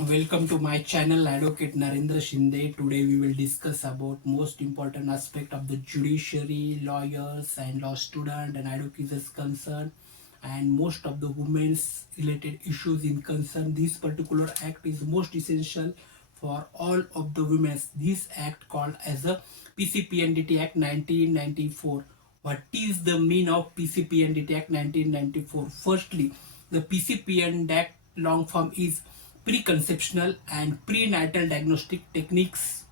Welcome to my channel, Advocate Narendra Shinde. Today we will discuss about most important aspect of the judiciary, lawyers and law student and advocates is concerned, and most of the women's related issues in concern. This particular act is most essential for all of the women. This act called as a PCPNDT Act 1994. What is the meaning of PCPNDT Act 1994? Firstly, the PCPN Act long form is Preconceptional and Pre-Natal Diagnostic Techniques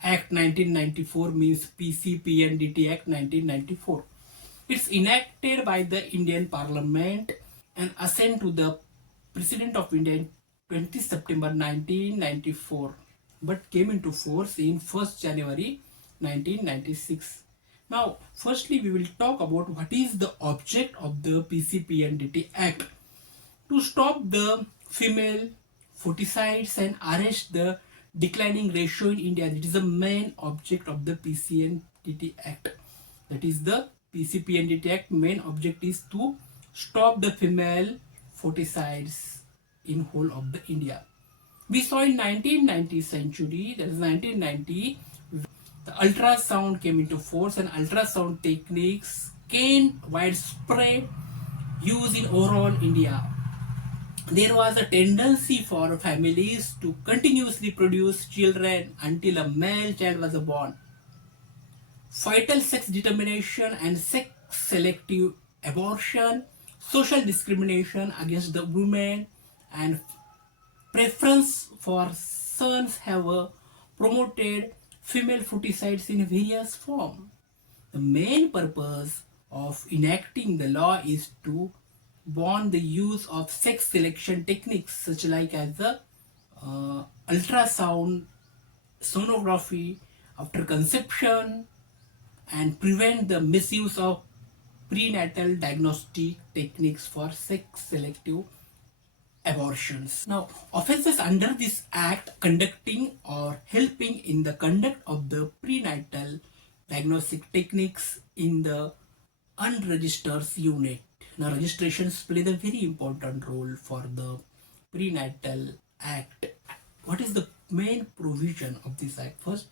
Act 1994, means PCPNDT Act 1994. It's enacted by the Indian Parliament and assent to the President of India in 20 September 1994, but came into force in 1st January 1996. Now, firstly, we will talk about what is the object of the PCPNDT Act. To stop the female foticides and arrest the declining ratio in India. That is the main object of the PCNDT Act. That is the PCPNDT Act main object is to stop the female foticides in whole of the India. We saw in 1990 century, that is 1990, the ultrasound came into force and ultrasound techniques gained widespread use in overall India. There was a tendency for families to continuously produce children until a male child was born. Fetal sex determination and sex selective abortion, social discrimination against the women, and preference for sons have promoted female foticides in various forms. The main purpose of enacting the law is to ban the use of sex selection techniques such like as the ultrasound, sonography after conception, and prevent the misuse of prenatal diagnostic techniques for sex selective abortions. Now, offences under this act conducting or helping in the conduct of the prenatal diagnostic techniques in the unregistered unit. Now, registrations play the very important role for the prenatal act. What is the main provision of this act? First,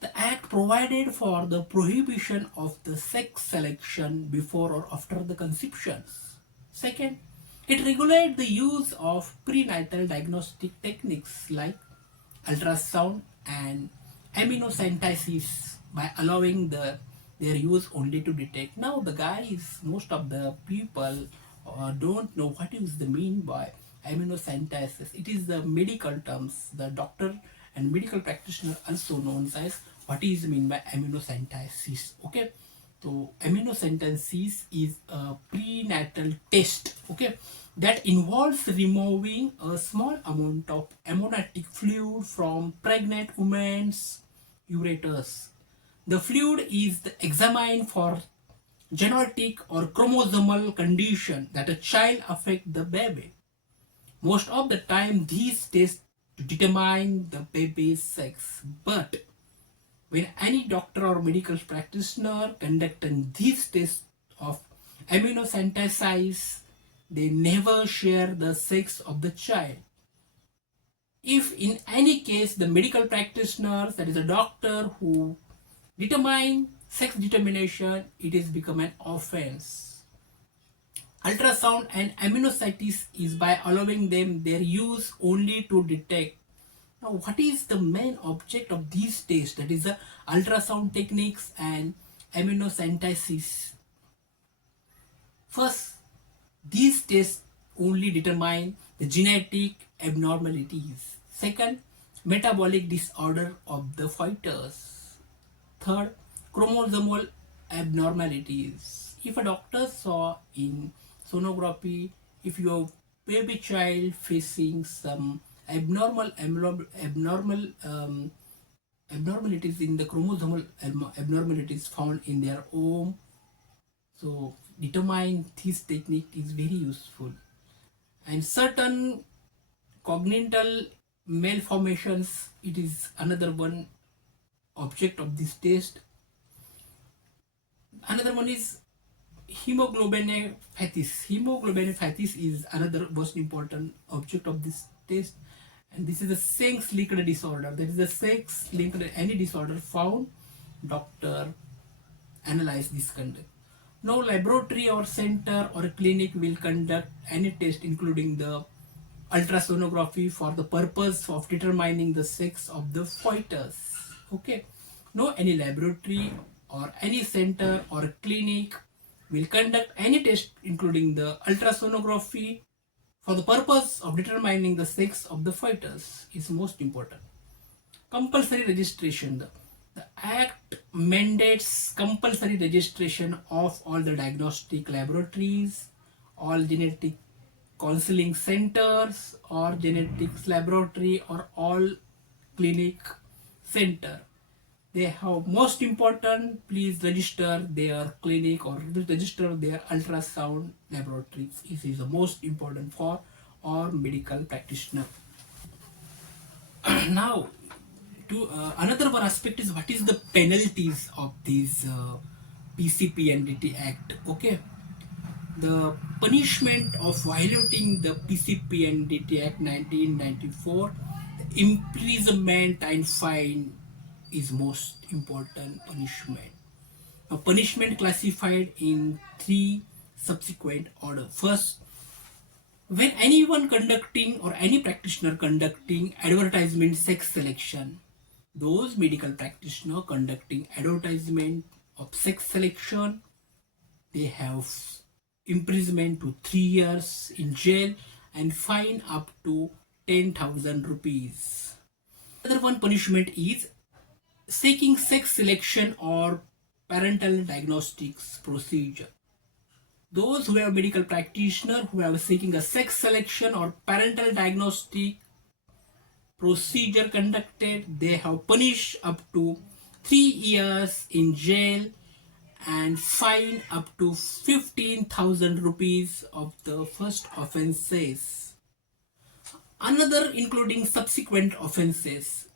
the act provided for the prohibition of the sex selection before or after the conceptions. Second, it regulates the use of prenatal diagnostic techniques like ultrasound and amniocentesis by allowing their use only to detect. Now the guys, most of the people don't know what is the mean by amniocentesis. It is the medical terms. The doctor and medical practitioner also known as what is mean by amniocentesis. Okay, so amniocentesis is a prenatal test. Okay, that involves removing a small amount of amniotic fluid from pregnant women's ureters. The fluid is examined for genetic or chromosomal condition that a child affect the baby. Most of the time these tests to determine the baby's sex, but when any doctor or medical practitioner conducting these tests of amniocentesis, they never share the sex of the child. If in any case the medical practitioner, that is a doctor who determine sex determination, it is become an offense. Ultrasound and amniocentesis is by allowing them their use only to detect. Now, what is the main object of these tests? That is the ultrasound techniques and amniocentesis. First, these tests only determine the genetic abnormalities. Second, metabolic disorder of the fetus. Third, chromosomal abnormalities. If a doctor saw in sonography, if your baby child facing some abnormalities in the chromosomal abnormalities found in their womb, so determine this technique is very useful. And certain congenital malformations, it is another one object of this test. Another one is hemoglobinopathies. Hemoglobinopathies is another most important object of this test. And this is a sex linked disorder. That is a sex linked any disorder found. Doctor analyze this conduct. No laboratory or center or clinic will conduct any test including the ultrasonography for the purpose of determining the sex of the fetus. Okay. No any laboratory or any center or clinic will conduct any test including the ultrasonography for the purpose of determining the sex of the fetus is most important. Compulsory registration. The Act mandates compulsory registration of all the diagnostic laboratories, all genetic counseling centers, or genetics laboratory, or all clinic center. They have most important, please register their clinic or register their ultrasound laboratories. This is the most important for all medical practitioner. Now, to another one aspect is what is the penalties of this PCPNDT Act. Okay, the punishment of violating the PCPNDT Act 1994, the imprisonment and fine is most important punishment. A punishment classified in three subsequent order. First, when anyone conducting or any practitioner conducting advertisement sex selection, those medical practitioner conducting advertisement of sex selection, they have imprisonment to 3 years in jail and fine up to 10,000 rupees. Another one punishment is seeking sex selection or parental diagnostics procedure. Those who are medical practitioner who are seeking a sex selection or parental diagnostic procedure conducted, they have punished up to 3 years in jail and fine up to 15,000 rupees of the first offenses. Another including subsequent offenses.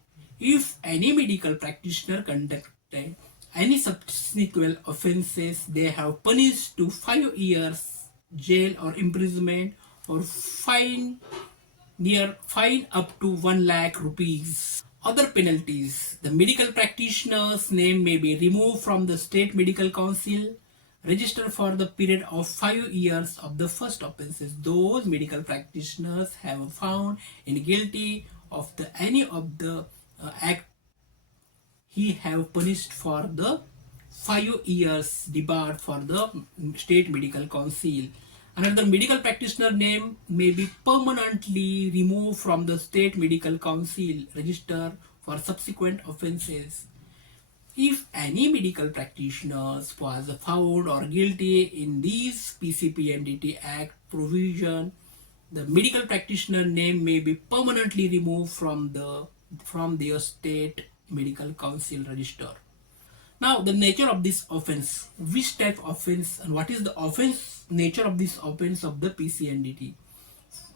If any medical practitioner conducted any subsequent offenses, they have punished to 5 years jail or imprisonment or fine up to 1 lakh rupees. Other penalties. The medical practitioner's name may be removed from the state medical council registered for the period of 5 years of the first offenses. Those medical practitioners have found in guilty of any of the act, he have punished for the 5 years debarred for the state medical council. Another medical practitioner name may be permanently removed from the state medical council register for subsequent offences. If any medical practitioners was found or guilty in these PCPNDT Act provision, the medical practitioner name may be permanently removed from their state medical council register. Now, the nature of this offense, which type of offense and what is the offense nature of this offense of the PCNDT?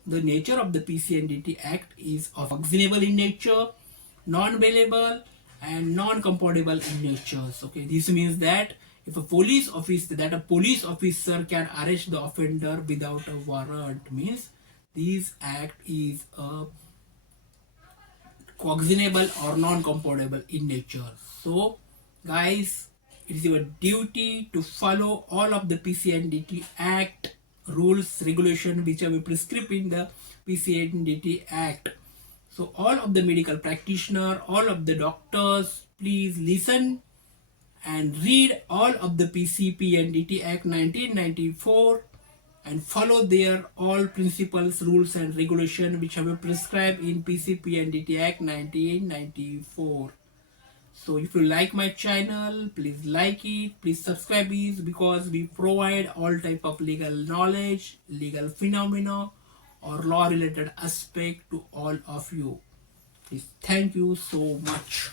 The nature of the PCNDT Act is actionable in nature, non-bailable, and non-compoundable in nature. Okay, this means that if a police officer can arrest the offender without a warrant, means this act is a cognizable or non-compoundable in nature. So guys, it is your duty to follow all of the PCNDT Act rules, regulation which are prescribed in the PCNDT Act. So all of the medical practitioner, all of the doctors, please listen and read all of the PCPNDT Act 1994 and follow their all principles, rules and regulation which have been prescribed in PCPNDT Act 1994. So if you like my channel, please like it, please subscribe it, because we provide all type of legal knowledge, legal phenomena or law related aspect to all of you. Please, thank you so much.